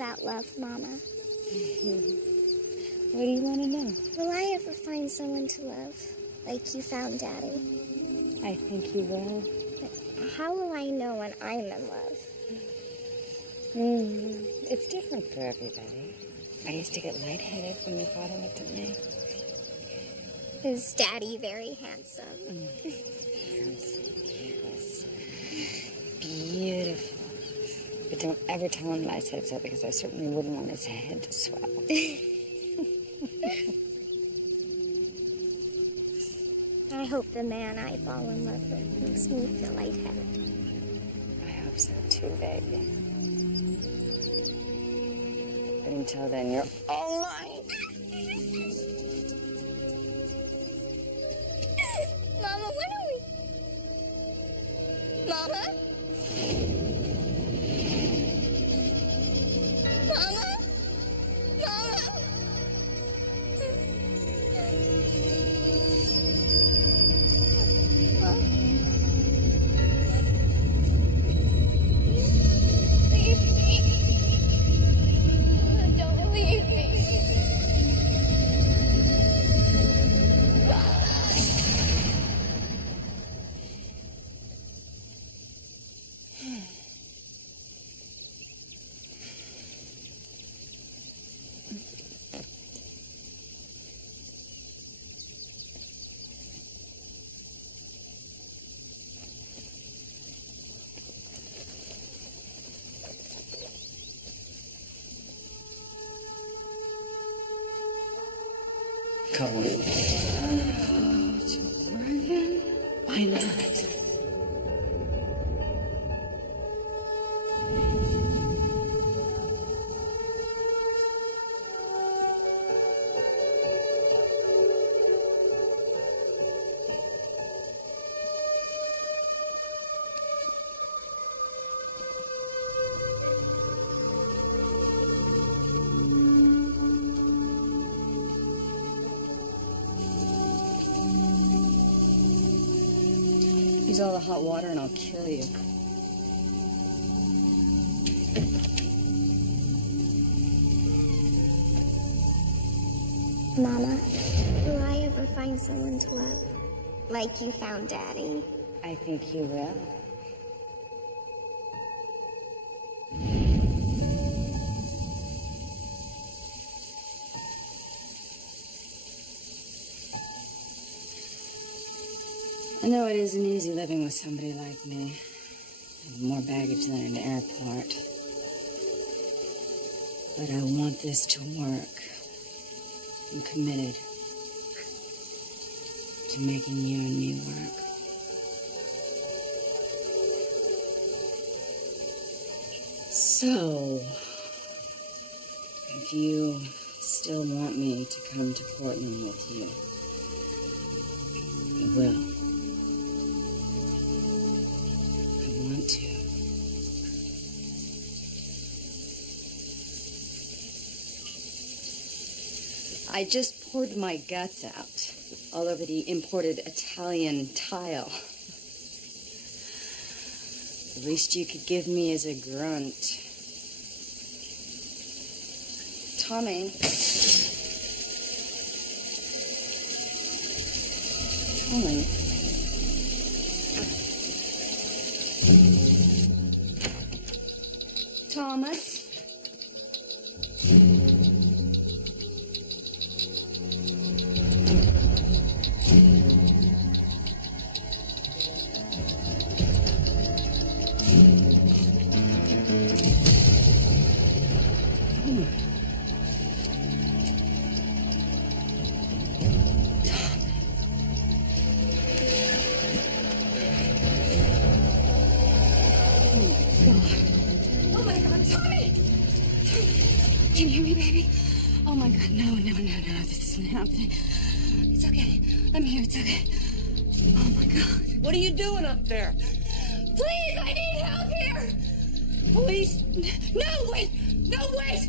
about love, Mama. What do you want to know? Will I ever find someone to love, like you found Daddy? I think you will. But how will I know when I'm in love? It's different for everybody. I used to get lightheaded when my father looked at me. Is Daddy very handsome? Handsome, yes. Beautiful. But don't ever tell him I said so, because I certainly wouldn't want his head to swell. I hope the man I fall in love with makes me feel lightheaded. I hope so too, baby. But until then, you're all mine. Mama, when are we... Mama? Mama? Mama? Leave me. Don't leave me. Go on. To Oregon? Why not? Use all the hot water and I'll kill you. Mama, will I ever find someone to love, like you found Daddy? I think you will. I know it isn't easy living with somebody like me. I have more baggage than an airport. But I want this to work. I'm committed to making you and me work. So, if you still want me to come to Portland with you, I will. I want to. I just poured my guts out all over the imported Italian tile. The least you could give me is a grunt. Tommy. Tommy. Thomas. Can you hear me, baby? Oh my God, no, this isn't happening. It's okay. I'm here, it's okay. Oh my God. What are you doing up there? Please, I need help here! Police? No, wait! No, wait!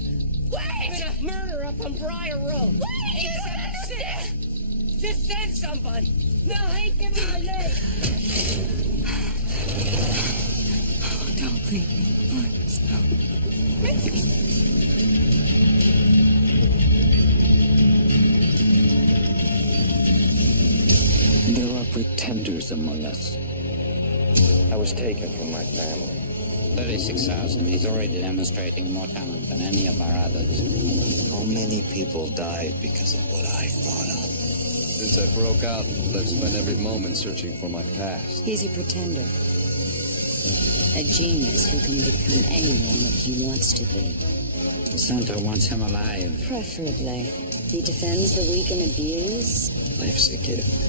Wait! Been a murder up on Briar Road. Wait! You don't understand! Just send somebody. No, I ain't giving my leg. Oh, don't leave me, please, no. There are pretenders among us. I was taken from my family. 36,000. He's already demonstrating more talent than any of our others. How many people died because of what I thought of? Since I broke out, I've spent every moment searching for my past. He's a pretender. A genius who can become anyone that he wants to be. The center wants him alive. Preferably. He defends the weak and abused. Life's a gift.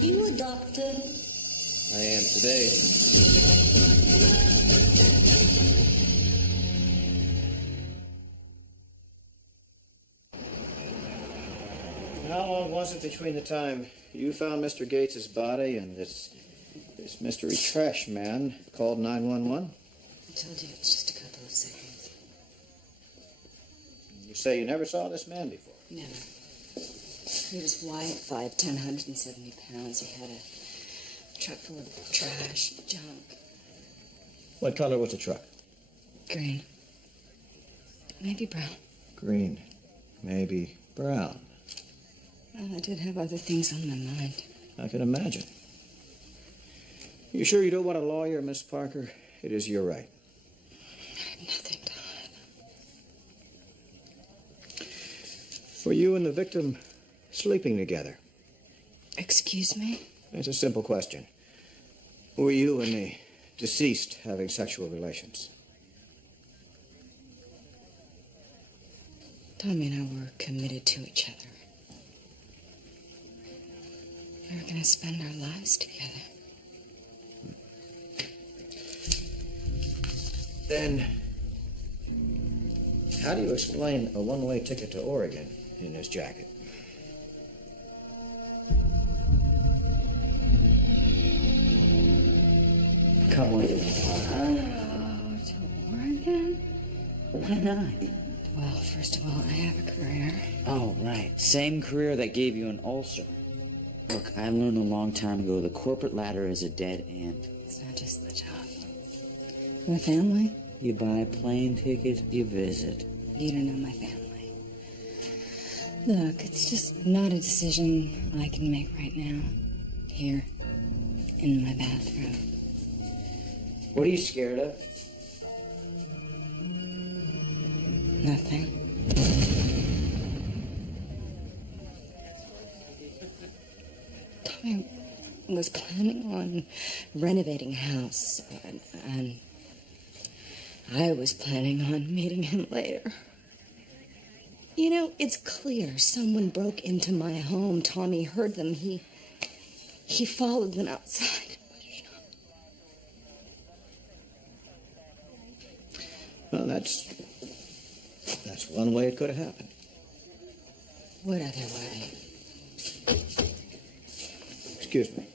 You a doctor? I am today. How long was it between the time you found Mr. Gates's body and this mystery trash man called 911? I told you it's just a couple of seconds. You say you never saw this man before? Never. He was white, 5'10", 170 pounds. He had a truck full of trash, junk. What color was the truck? Green. Maybe brown. Green. Maybe brown. Well, I did have other things on my mind. I can imagine. You sure you don't want a lawyer, Miss Parker? It is your right. I have nothing to hide. For you and the victim sleeping together. Excuse me? It's a simple question. Were you and the deceased having sexual relations? Tommy and I were committed to each other. We were going to spend our lives together. Then, how do you explain a one-way ticket to Oregon in his jacket? Come with me. Oh, to Oregon? Why not? Well, first of all, I have a career. Oh, right. Same career that gave you an ulcer. Look, I learned a long time ago the corporate ladder is a dead end. It's not just the job. My family? You buy a plane ticket, you visit. You don't know my family. Look, it's just not a decision I can make right now. Here, in my bathroom. What are you scared of? Nothing. Tommy was planning on renovating a house, and I was planning on meeting him later. You know, it's clear someone broke into my home. Tommy heard them. He followed them outside. Well, that's one way it could have happened. What other way? Excuse me.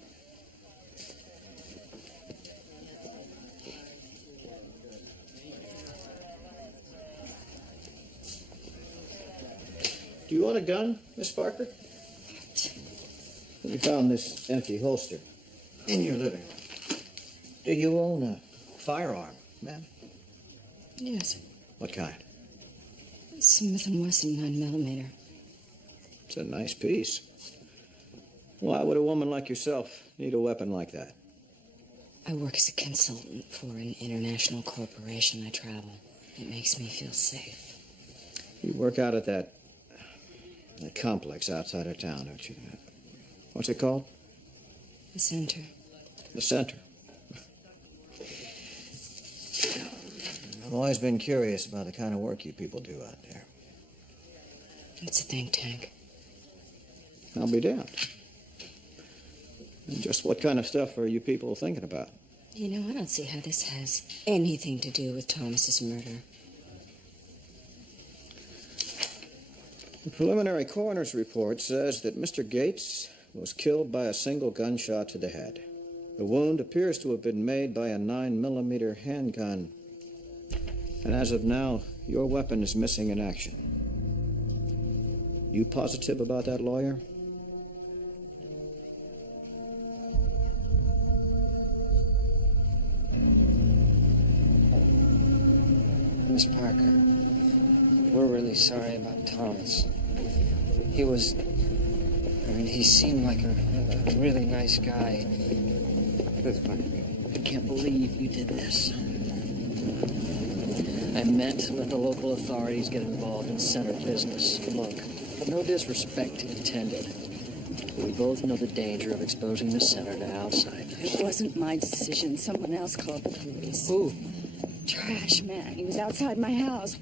Do you want a gun, Miss Parker? We found this empty holster in your living room. Do you own a firearm, ma'am? Yes. What kind? Smith & Wesson 9mm. It's a nice piece. Why would a woman like yourself need a weapon like that? I work as a consultant for an international corporation. I travel. It makes me feel safe. You work out at that complex outside of town, don't you? What's it called? The center. The center. I've always been curious about the kind of work you people do out there. It's a think tank. I'll be damned. And just what kind of stuff are you people thinking about? You know, I don't see how this has anything to do with Thomas's murder. The preliminary coroner's report says that Mr. Gates was killed by a single gunshot to the head. The wound appears to have been made by a 9mm handgun. And as of now, your weapon is missing in action. You positive about that, lawyer? Miss Parker, we're really sorry about Thomas. He seemed like a really nice guy. That's fine. I can't believe you did this. I meant to let the local authorities get involved in center business. Look, no disrespect intended. We both know the danger of exposing the center to outsiders. It wasn't my decision. Someone else called the police. Who? Trash man. He was outside my house.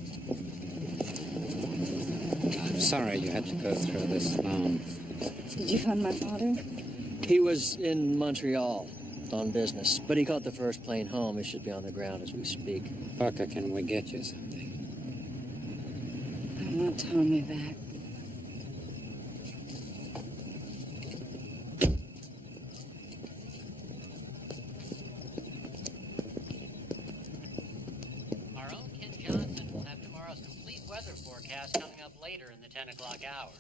I'm sorry you had to go through this. Did you find my father? He was in Montreal on business, but he caught the first plane home. He should be on the ground as we speak. Parker, can we get you something? I want Tommy back. Our own Ken Johnson will have tomorrow's complete weather forecast coming up later in the 10 o'clock hour.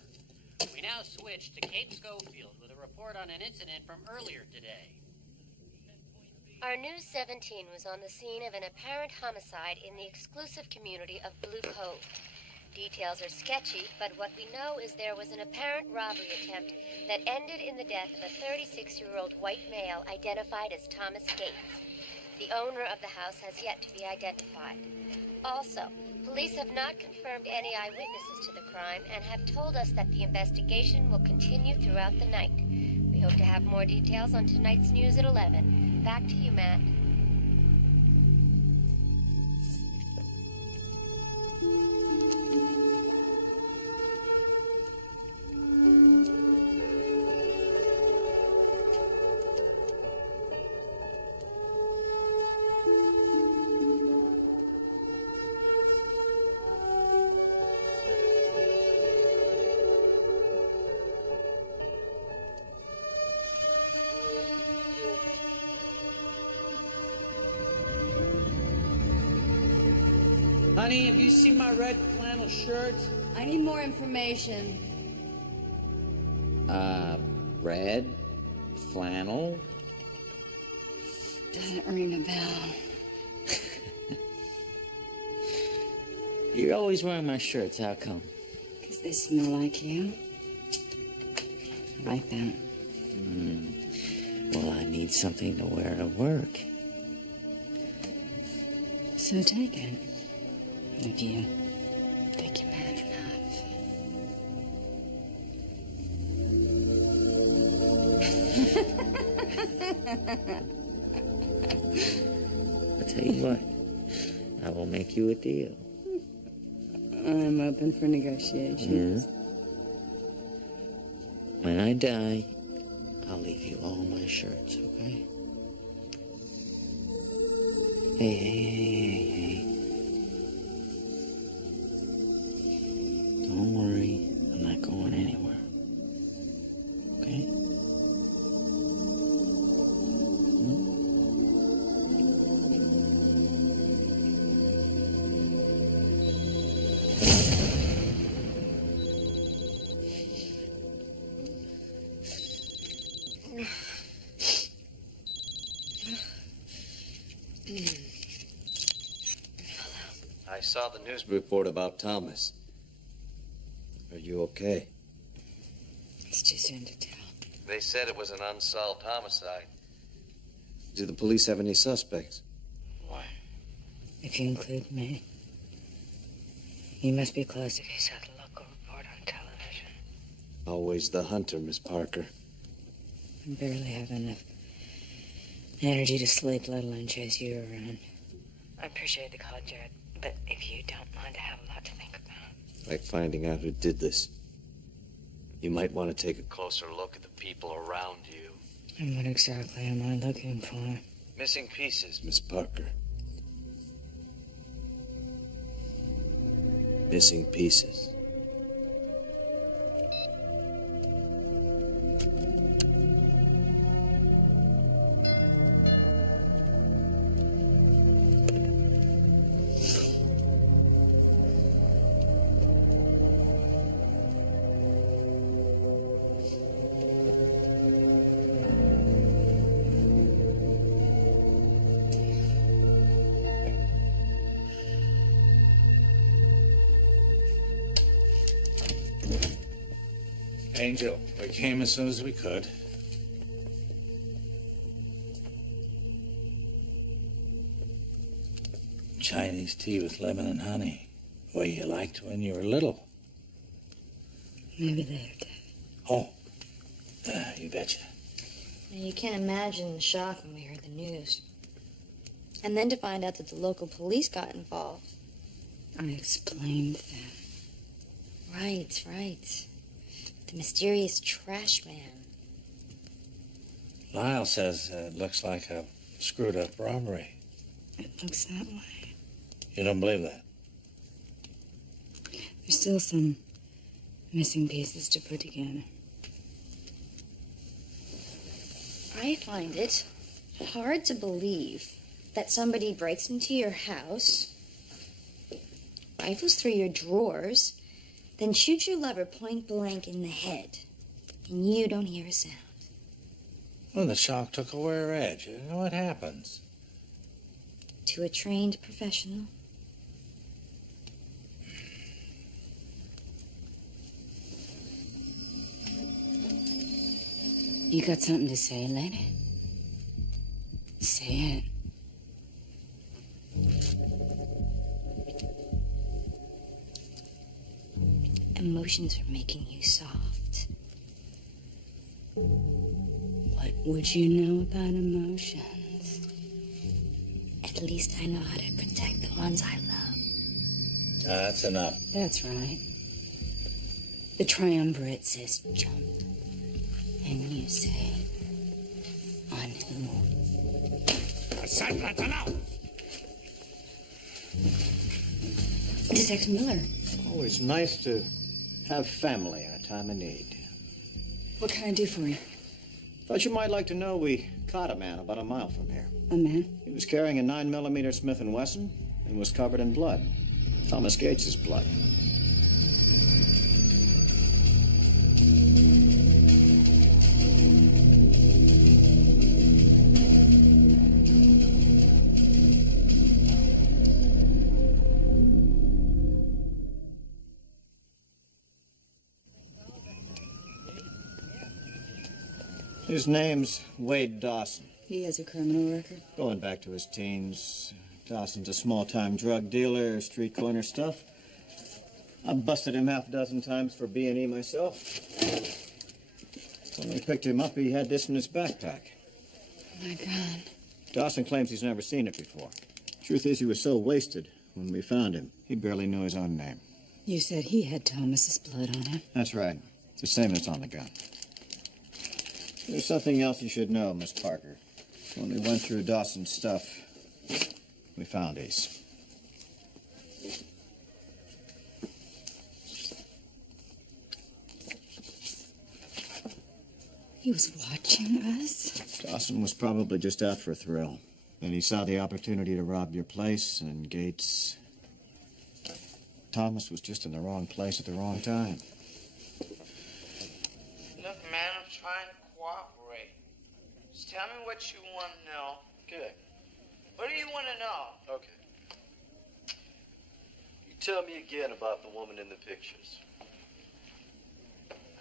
We now switch to Kate Schofield with a report on an incident from earlier today. Our News 17 was on the scene of an apparent homicide in the exclusive community of Blue Cove. Details are sketchy, but what we know is there was an apparent robbery attempt that ended in the death of a 36-year-old white male identified as Thomas Gates. The owner of the house has yet to be identified. Also, police have not confirmed any eyewitnesses to the crime and have told us that the investigation will continue throughout the night. We hope to have more details on tonight's news at 11. Back to you, Matt. Honey, have you seen my red flannel shirt? I need more information. Red? Flannel? Doesn't ring a bell. You're always wearing my shirts. How come? Because they smell like you. I like them. Well, I need something to wear to work. So take it. If you think you're man enough. I'll tell you what. I will make you a deal. I'm open for negotiations. When I die, I'll leave you all my shirts, okay? Hey. Don't worry, I'm not going anywhere. Okay? I saw the news report about Thomas. Are you okay? It's too soon to tell. They said it was an unsolved homicide. Do the police have any suspects? One. If you include me. You must be close if you saw the local report on television. Always the hunter, Miss Parker. I barely have enough energy to sleep, let alone chase you around. I appreciate the call, Jared, but if you don't mind, I have a lot to think about. Like finding out who did this. You might want to take a closer look at the people around you. And what exactly am I looking for? Missing pieces, Miss Parker. Missing pieces. Angel, we came as soon as we could. Chinese tea with lemon and honey. Way you liked when you were little. Maybe later, Dad. Oh, you betcha. Now, you can't imagine the shock when we heard the news. And then to find out that the local police got involved. I explained that. Right. The mysterious trash man. Lyle says it looks like a screwed up robbery. It looks that way. You don't believe that? There's still some missing pieces to put together. I find it hard to believe that somebody breaks into your house, rifles through your drawers, then shoots your lover point blank in the head, and you don't hear a sound. Well, the shock took away her edge. You know what happens? To a trained professional. You got something to say, lady? Say it. Emotions are making you soft. What would you know about emotions? At least I know how to protect the ones I love. That's enough. That's right. The triumvirate says jump. And you say, on who? I said that's enough! Detective Miller. Always nice to have family in a time of need. What can I do for you? Thought you might like to know we caught a man about a mile from here. A man? He was carrying a 9mm Smith & Wesson and was covered in blood. Thomas Gates's blood. His name's Wade Dawson. He has a criminal record. Going back to his teens, Dawson's a small-time drug dealer, street corner stuff. I busted him half a dozen times for B&E myself. When we picked him up, he had this in his backpack. Oh, my God. Dawson claims he's never seen it before. Truth is, he was so wasted when we found him, he barely knew his own name. You said he had Thomas's blood on him. That's right. It's the same that's on the gun. There's something else you should know, Miss Parker. When we went through Dawson's stuff, we found these. He was watching us? Dawson was probably just out for a thrill. Then he saw the opportunity to rob your place, and Gates... Thomas was just in the wrong place at the wrong time. Look, man, I'm trying to cooperate. Just tell me what you want to know. Good. What do you want to know? Okay. You tell me again about the woman in the pictures.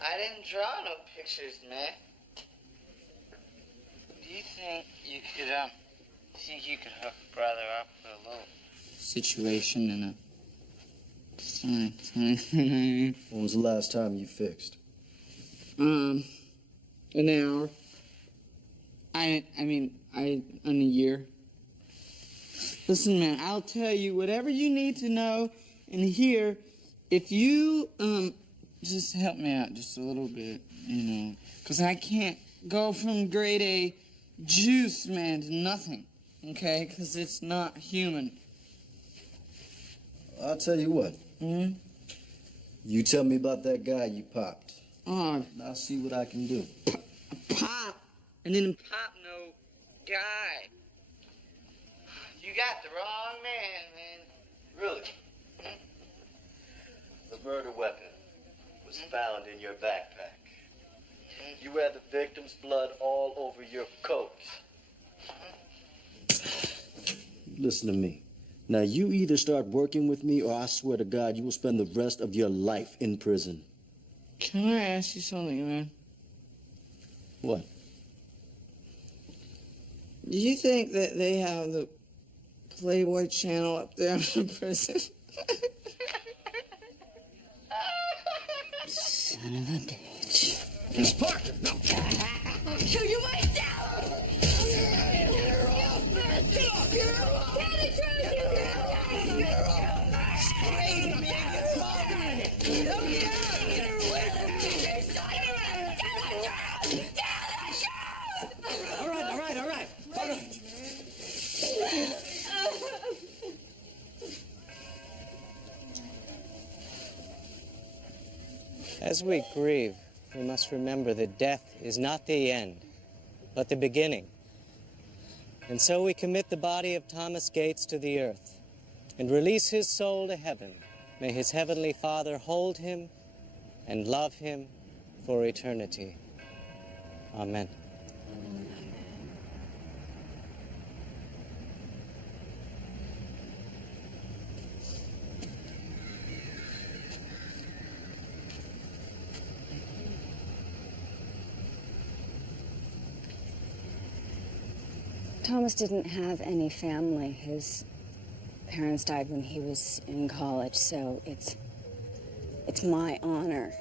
I didn't draw no pictures, man. Do you think you could hook brother up with a little situation in a When was the last time you fixed? An hour. In a year. Listen, man, I'll tell you whatever you need to know and hear. If you, just help me out just a little bit, because I can't go from grade A juice, man, to nothing, okay? Because it's not human. I'll tell you what. Hmm? You tell me about that guy you popped. Oh, And I'll see what I can do. pop. And then pop no guy. You got the wrong man. Really? The murder weapon was found in your backpack. You had the victim's blood all over your coat. Listen to me. Now, you either start working with me or I swear to God you will spend the rest of your life in prison. Can I ask you something, man? What? Do you think that they have the Playboy channel up there in the prison? Son of a bitch. Miss Parker, no. I'll kill you myself! Get her off! Get her off! Daddy, scream! Get her off! Get her away from me! All right. As we grieve, we must remember that death is not the end, but the beginning. And so we commit the body of Thomas Gates to the earth and release his soul to heaven. May his heavenly Father hold him and love him for eternity. Amen. Thomas didn't have any family. His parents died when he was in college, so it's my honor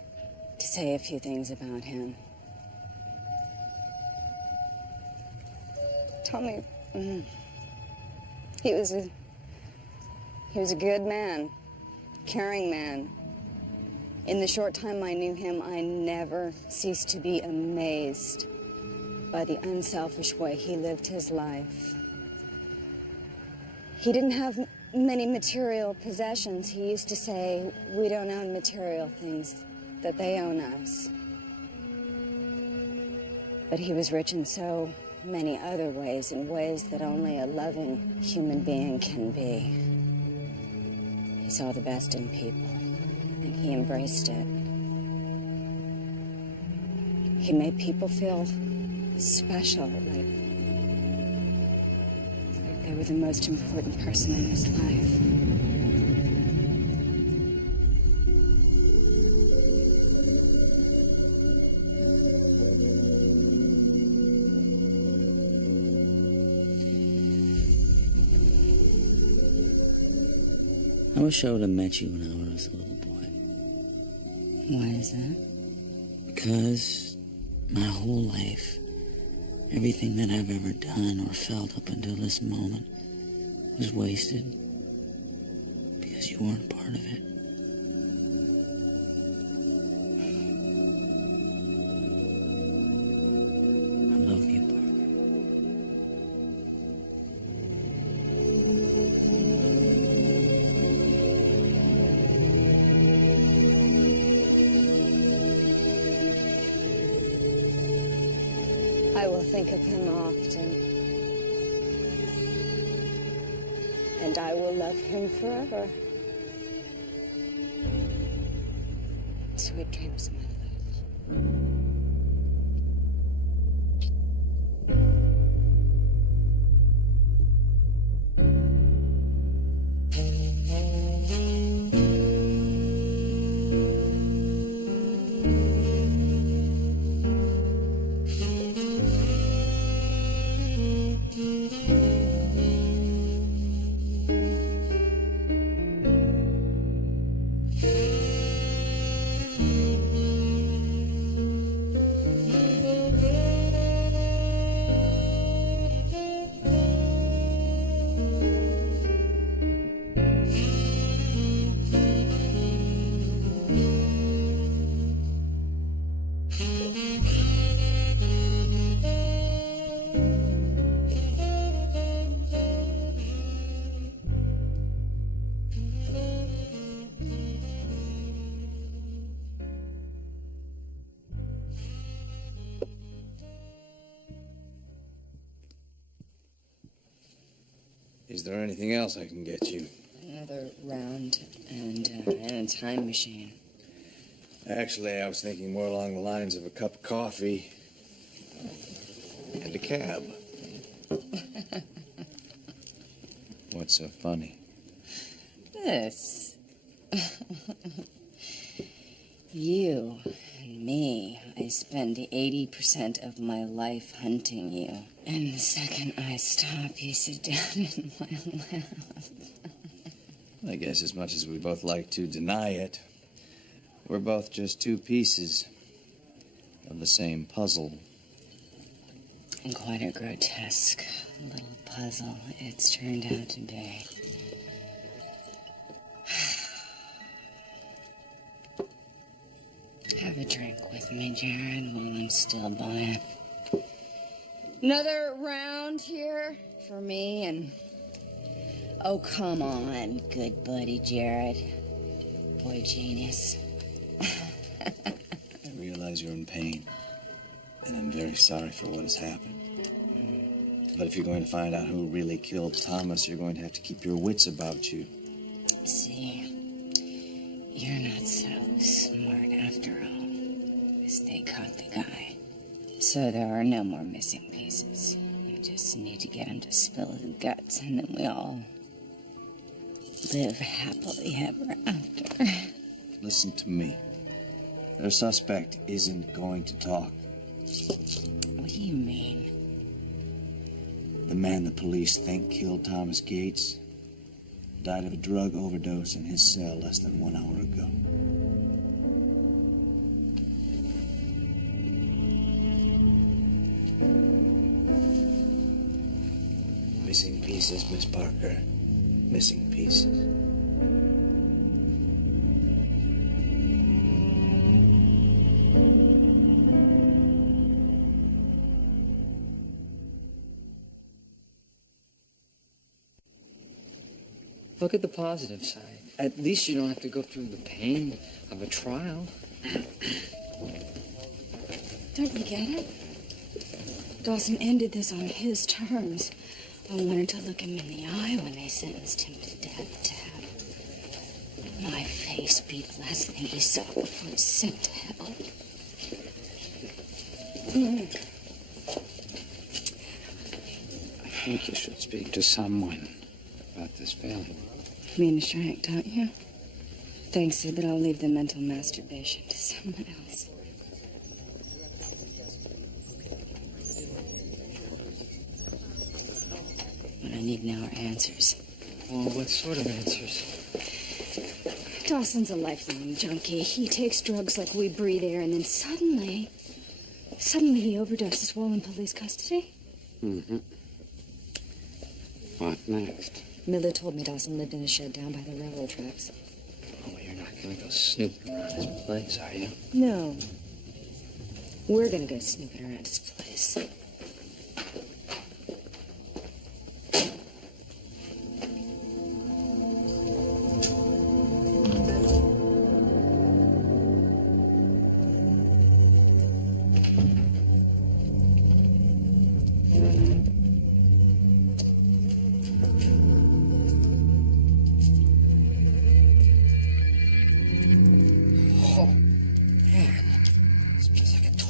to say a few things about him. Tommy, he was a good man, caring man. In the short time I knew him, I never ceased to be amazed by the unselfish way he lived his life. He didn't have many material possessions. He used to say, we don't own material things, that they own us. But he was rich in so many other ways, in ways that only a loving human being can be. He saw the best in people, and he embraced it. He made people feel special, like they were the most important person in his life. I wish I would have met you when I was a little boy. Why is that? Because my whole life, everything that I've ever done or felt up until this moment was wasted because you weren't part of it. I love you, Parker. I will think of him often. And I will love him forever. Sweet dreams, my love. Is there anything else I can get you? Another round and a time machine. Actually, I was thinking more along the lines of a cup of coffee and a cab. What's so funny? This. You Me, I spend 80% of my life hunting you. And the second I stop, you sit down in my lap. I guess as much as we both like to deny it, we're both just two pieces of the same puzzle. And quite a grotesque little puzzle it's turned out to be. Have a drink with me, Jared, while I'm still buying. Another round here for me, and... Oh, come on, good buddy, Jared. Boy genius. I realize you're in pain, and I'm very sorry for what has happened. But if you're going to find out who really killed Thomas, you're going to have to keep your wits about you. See, you're not so smart after all, because they caught the guy. So there are no more missing pieces. We just need to get him to spill his guts, and then we all live happily ever after. Listen to me. Their suspect isn't going to talk. What do you mean? The man the police think killed Thomas Gates died of a drug overdose in his cell less than 1 hour ago. Missing pieces, Miss Parker. Missing pieces. Look at the positive side. At least you don't have to go through the pain of a trial. Don't you get it? Dawson ended this on his terms. I wanted to look him in the eye when they sentenced him to death, to have my face be the last thing he saw before he was sent to hell. I think you should speak to someone about this film. You mean to Shank, don't you? Thanks, Sid, but I'll leave the mental masturbation to someone else. What I need now are answers. Well, what sort of answers? Dawson's a lifelong junkie. He takes drugs like we breathe air, and then suddenly he overdoses while in police custody. Mm-hmm. What next? Miller told me Dawson lived in a shed down by the railroad tracks. Oh, you're not gonna go snooping around his place, are you? No. We're gonna go snooping around his place.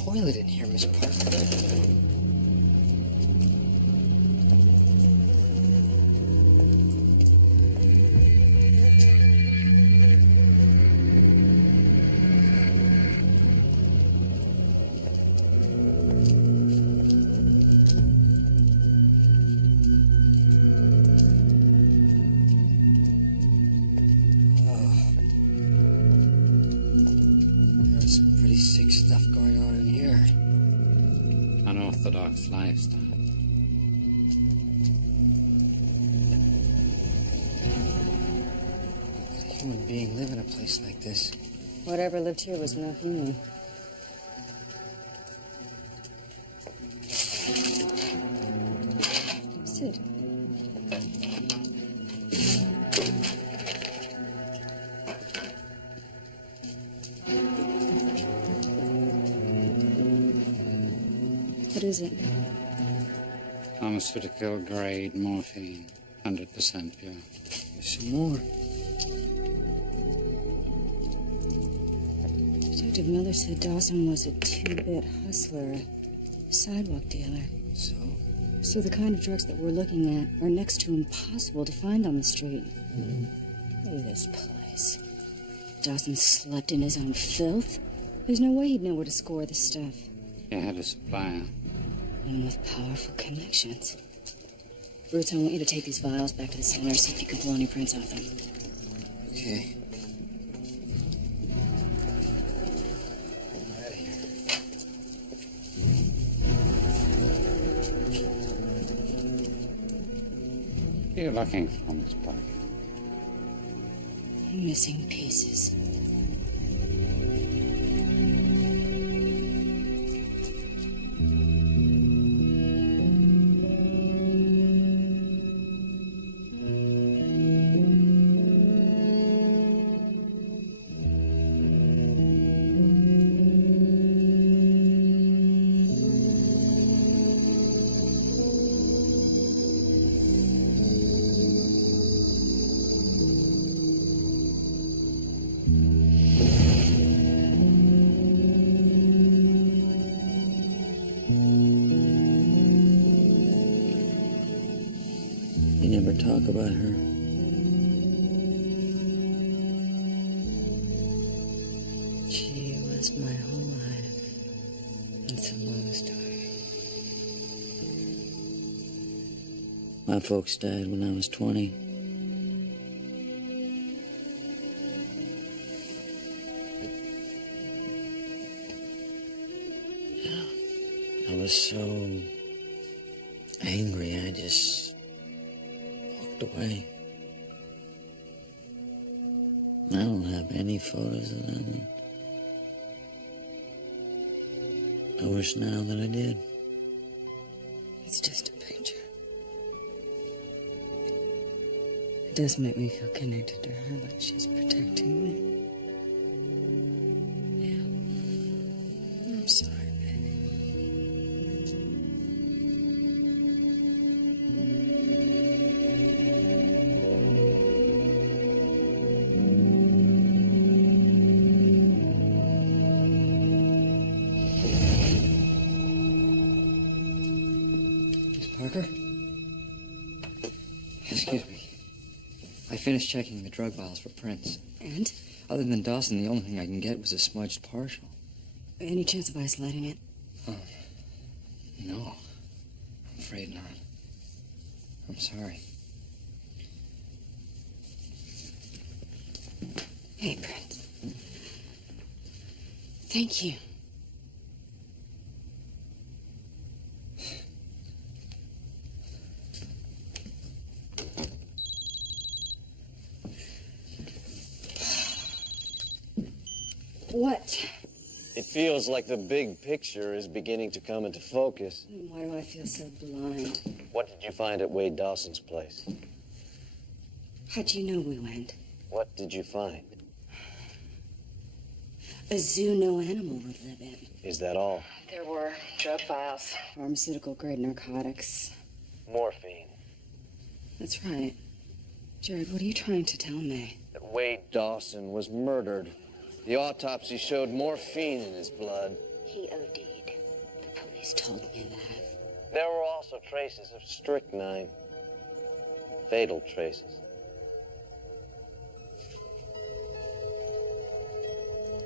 Toilet in here, Miss Parker. There's some pretty sick stuff going on in here. Unorthodox lifestyle. Could a human being live in a place like this? Whatever lived here was not human. Sid. What is it? Pharmaceutical grade morphine. 100% pure. Some more. Detective Miller said Dawson was a two-bit hustler, a sidewalk dealer. So? So the kind of drugs that we're looking at are next to impossible to find on the street. Look at this place. Dawson slept in his own filth. There's no way he'd know where to score this stuff. You had a supplier. One with powerful connections. Roots, I want you to take these vials back to the center, see if you can pull any prints off them. Okay. What are you looking for, Miss Parker? Missing pieces. You never talk about her. She was my whole life until Mama's died. My folks died when I was 20. I was so angry, I just walked away. I don't have any photos of them. I wish now that I did. It's just a picture. It does make me feel connected to her, like she's protecting me. Yeah. I'm sorry, baby. Parker? Excuse me. I finished checking the drug vials for prints. And? Other than Dawson, the only thing I can get was a smudged partial. Any chance of isolating it? Oh, no. I'm afraid not. I'm sorry. Hey, Prince. Thank you. What? It feels like the big picture is beginning to come into focus. Why do I feel so blind? What did you find at Wade Dawson's place? How'd you know we went? What did you find? A zoo no animal would live in. Is that all? There were drug vials, pharmaceutical-grade narcotics. Morphine. That's right. Jared, what are you trying to tell me? That Wade Dawson was murdered. The autopsy showed morphine in his blood. He OD'd. The police told me that. There were also traces of strychnine. Fatal traces.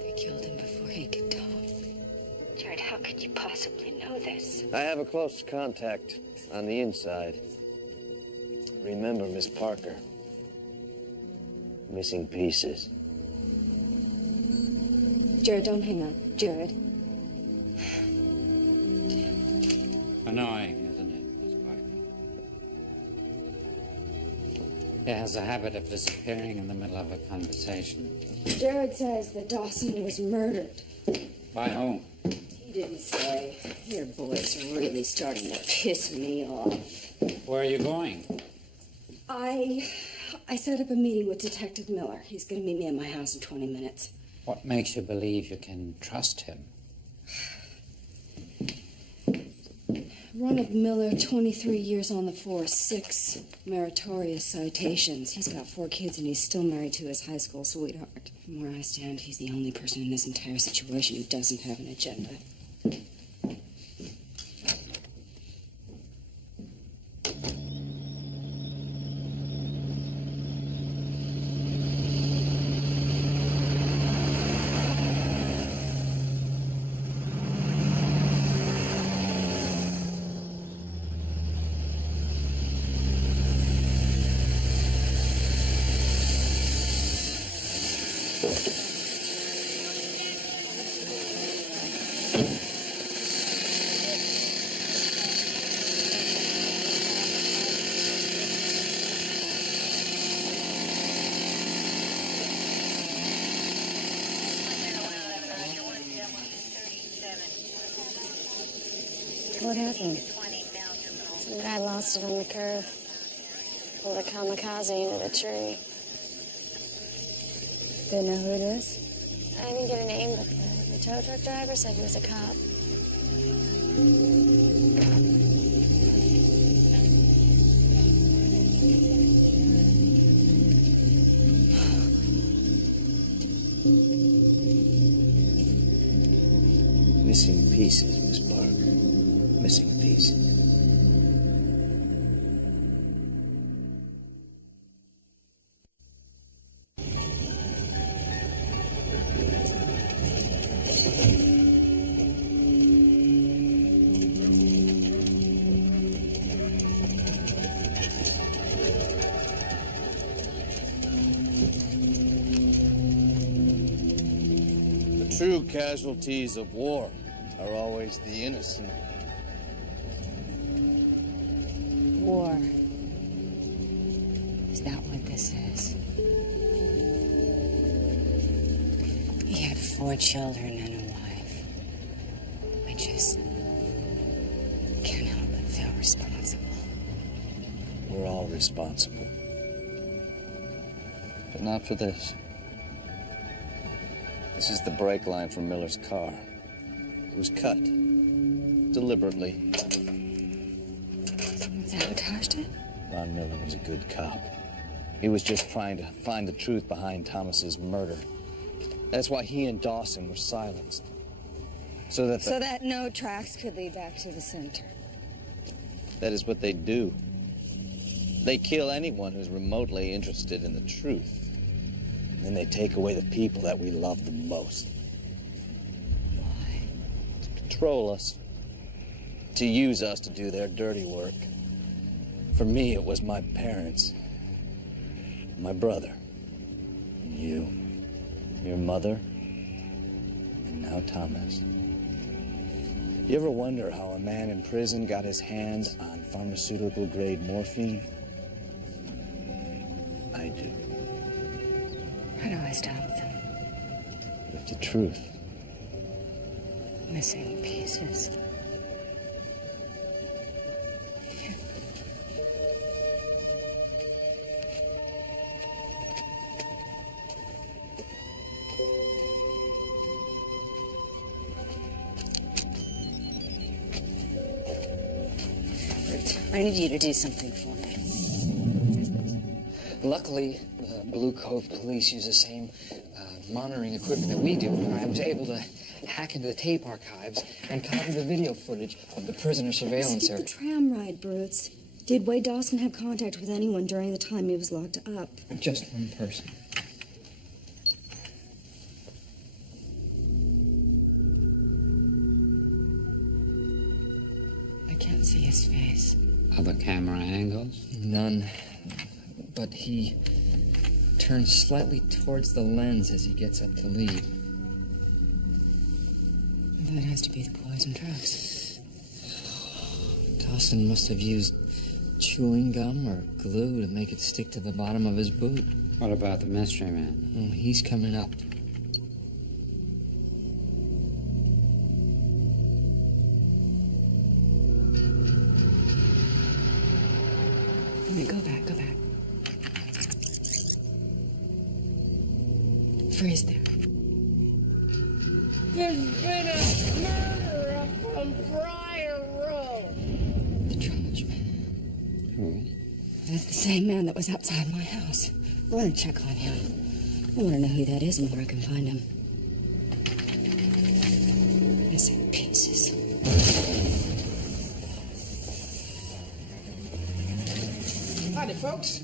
They killed him before he could talk. Jared, how could you possibly know this? I have a close contact on the inside. Remember, Miss Parker. Missing pieces. Jared, don't hang up. Jared. Annoying, isn't it, Miss Parker? He has a habit of disappearing in the middle of a conversation. Jared says that Dawson was murdered. By whom? He didn't say. Your boy's really starting to piss me off. Where are you going? I set up a meeting with Detective Miller. He's going to meet me at my house in 20 minutes. What makes you believe you can trust him? Ronald Miller, 23 years on the force, 6 meritorious citations. He's got 4 kids and he's still married to his high school sweetheart. From where I stand, he's the only person in this entire situation who doesn't have an agenda. What happened? Some guy lost it on the curb. Pulled a kamikaze into the tree. They know who it is? I didn't get a name, but the tow truck driver said he was a cop. Missing pieces, Miss Parker. Missing pieces. The true casualties of war are always the innocent. War. Is that what this is? He had 4 children and a wife. I just can't help but feel responsible. We're all responsible. But not for this. This is the brake line from Miller's car. It was cut. Deliberately. Someone sabotaged it? Ron Miller was a good cop. He was just trying to find the truth behind Thomas's murder. That's why he and Dawson were silenced. So that no tracks could lead back to the center. That is what they do. They kill anyone who's remotely interested in the truth. And then they take away the people that we love the most. Why? To control us. To use us to do their dirty work. For me, it was my parents. My brother. And you. Your mother. And now Thomas. You ever wonder how a man in prison got his hands on pharmaceutical-grade morphine? I do. How do I stop them? With the truth. Missing pieces. I need you to do something for me. Luckily, the Blue Cove police use the same monitoring equipment that we do. I was able to hack into the tape archives and copy the video footage of the prisoner surveillance Skip area. the tram ride, brutes. Did Wade Dawson have contact with anyone during the time he was locked up? Just one person. I can't see his face. Other camera angles? None. But he turns slightly towards the lens as he gets up to leave. That has to be the poison drugs. Dawson must have used chewing gum or glue to make it stick to the bottom of his boot. What about the mystery man? Oh, he's coming up. Go back, go back. Freeze there. There's been a murder up on Briar Road. The trash man. Who? That's the same man that was outside my house. I want to check on him. I want to know who that is and where I can find him. Missing pieces. Howdy, folks.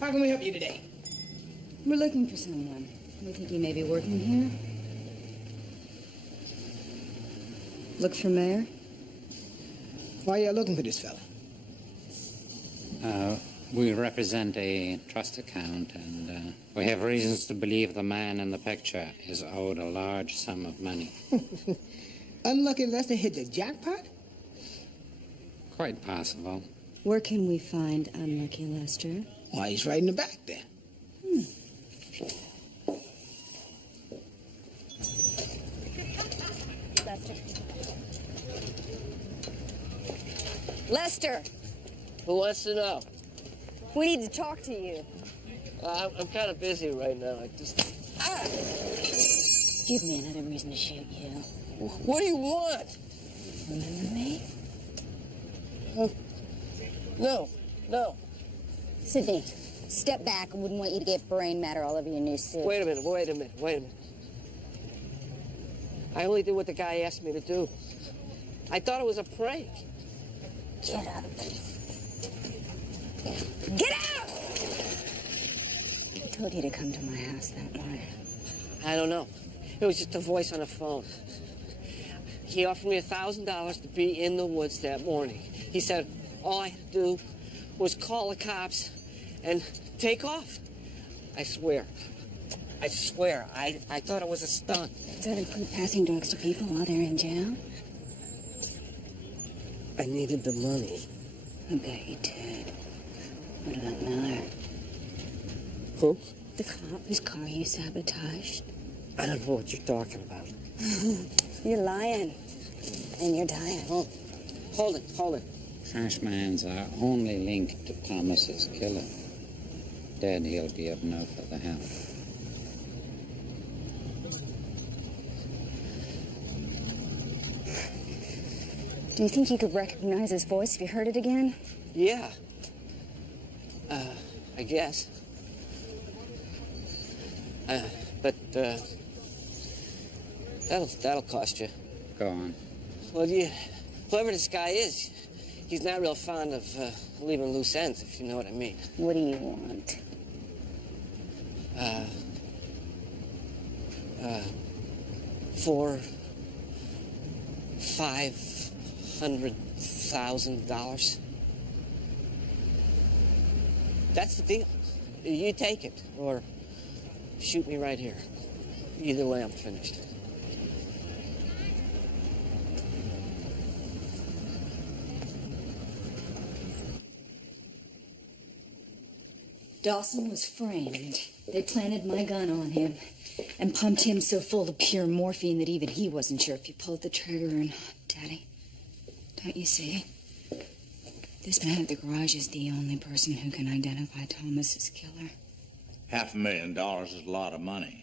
How can we help you today? We're looking for someone. We think he may be working here. Look for Mayor? Why are you looking for this fella? We represent a trust account, and we have reasons to believe the man in the picture is owed a large sum of money. Unlucky Lester hit the jackpot? Quite possible. Where can we find Unlucky Lester? Why, he's right in the back there. Lester, Who wants to know? we need to talk to you. I'm kind of busy right now. I just... Give me another reason to shoot you. What do you want? Remember me? No. Sydney, step back. I wouldn't want you to get brain matter all over your new suit. Wait a minute. I only did what the guy asked me to do. I thought it was a prank. Get up. Get out! Who told you to come to my house that morning? I don't know. It was just a voice on the phone. He offered me $1,000 to be in the woods that morning. He said all I had to do was call the cops and take off. I swear. I thought it was a stunt. Does that include passing drugs to people while they're in jail? I needed the money. I bet you did. What about Miller? Who? The cop whose car you sabotaged. I don't know what you're talking about. You're lying. And you're dying. Oh, hold it. Trashman's our only link to Thomas's killer. Dead, he'll be of no further help. Do you think you could recognize his voice if you heard it again? Yeah. I guess. But that'll cost you. Go on. Well, whoever this guy is, he's not real fond of leaving loose ends, if you know what I mean. What do you want? $500,000. That's the deal. You take it, or shoot me right here. Either way, I'm finished. Dawson was framed. They planted my gun on him and pumped him so full of pure morphine that even he wasn't sure if he pulled the trigger or not. Daddy, don't you see? This man at the garage is the only person who can identify Thomas's killer. $500,000 is a lot of money.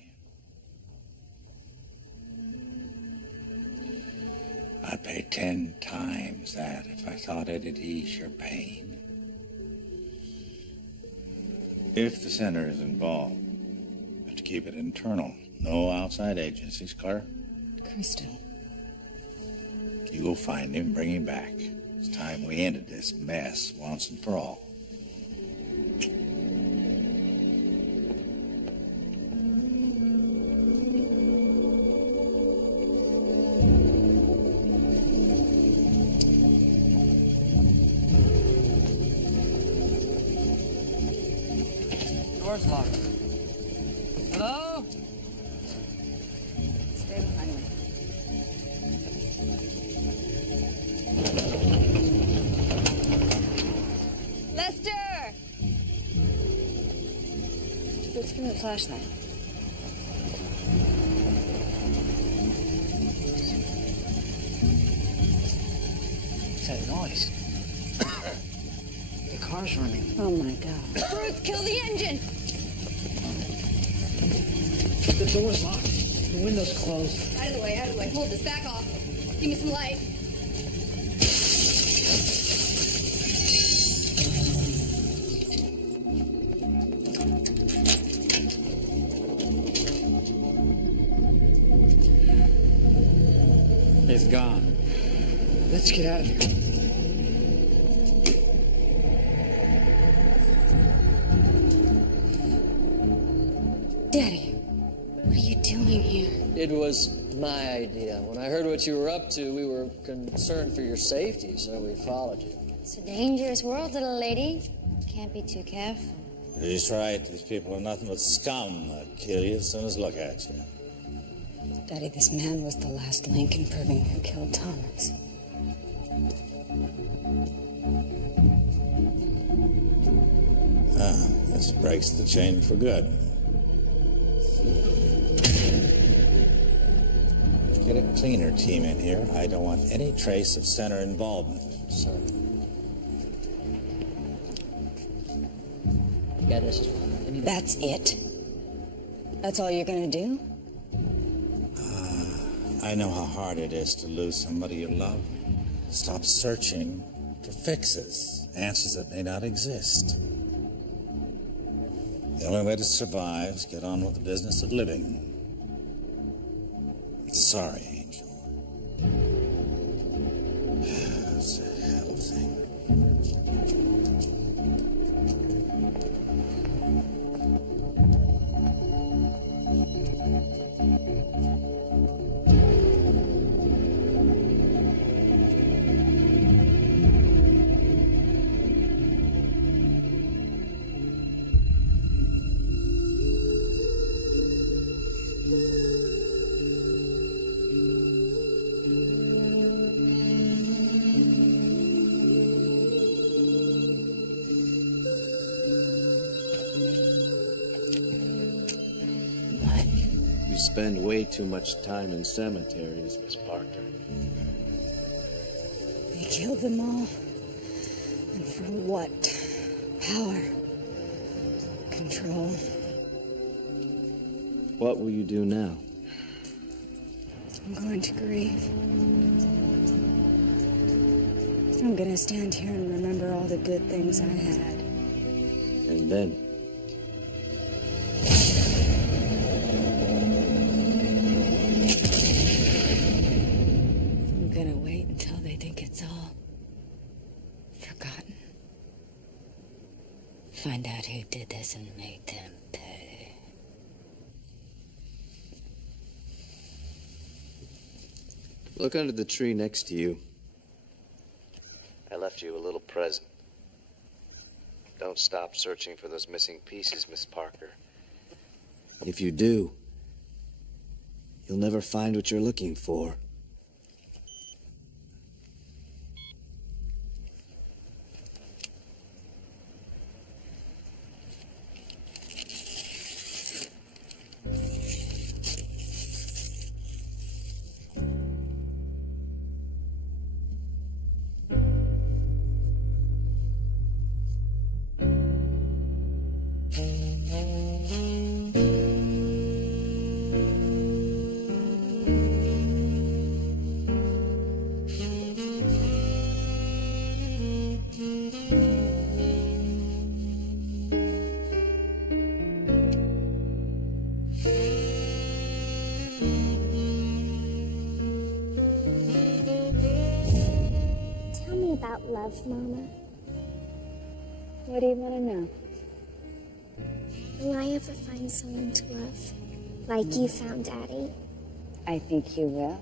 I'd pay 10 times that if I thought it'd ease your pain. If the center is involved, you have to keep it internal. No outside agencies, Claire. Crystal. You go find him, bring him back. It's time we ended this mess once and for all. Door's locked. Hello? Stay behind me. Lester! Let's give me the flashlight. What's that noise? The car's running. Oh my God. Bruce, kill the engine! The door's locked. The window's closed. Out of the way, Hold this, back off. Give me some light. He's gone. Let's get out of here. Daddy, what are you doing here? It was my idea. When I heard what you were up to, we were concerned for your safety, so we followed you. It's a dangerous world, little lady. Can't be too careful. He's right. These people are nothing but scum. They'll kill you as soon as look at you. Daddy, this man was the last link in proving who killed Thomas. Ah, this breaks the chain for good. Get a cleaner team in here. I don't want any trace of center involvement. Sir. Yeah, this is That's it? That's all you're gonna do? I know how hard it is to lose somebody you love. Stop searching for fixes, answers that may not exist. The only way to survive is get on with the business of living. Sorry, Angel. It's a hell of a thing. You spend way too much time in cemeteries, Miss Parker. They killed them all. And for what? Power. Control. What will you do now? I'm going to grieve. I'm gonna stand here and remember all the good things I had. And then? I'm gonna wait until they think it's all forgotten. Find out who did this and make them pay. Look under the tree next to you. I left you a little present. Don't stop searching for those missing pieces, Miss Parker. If you do, you'll never find what you're looking for. Tell me about love, Mama. What do you want to know? Will I ever find someone to love? Like you found Daddy? I think you will.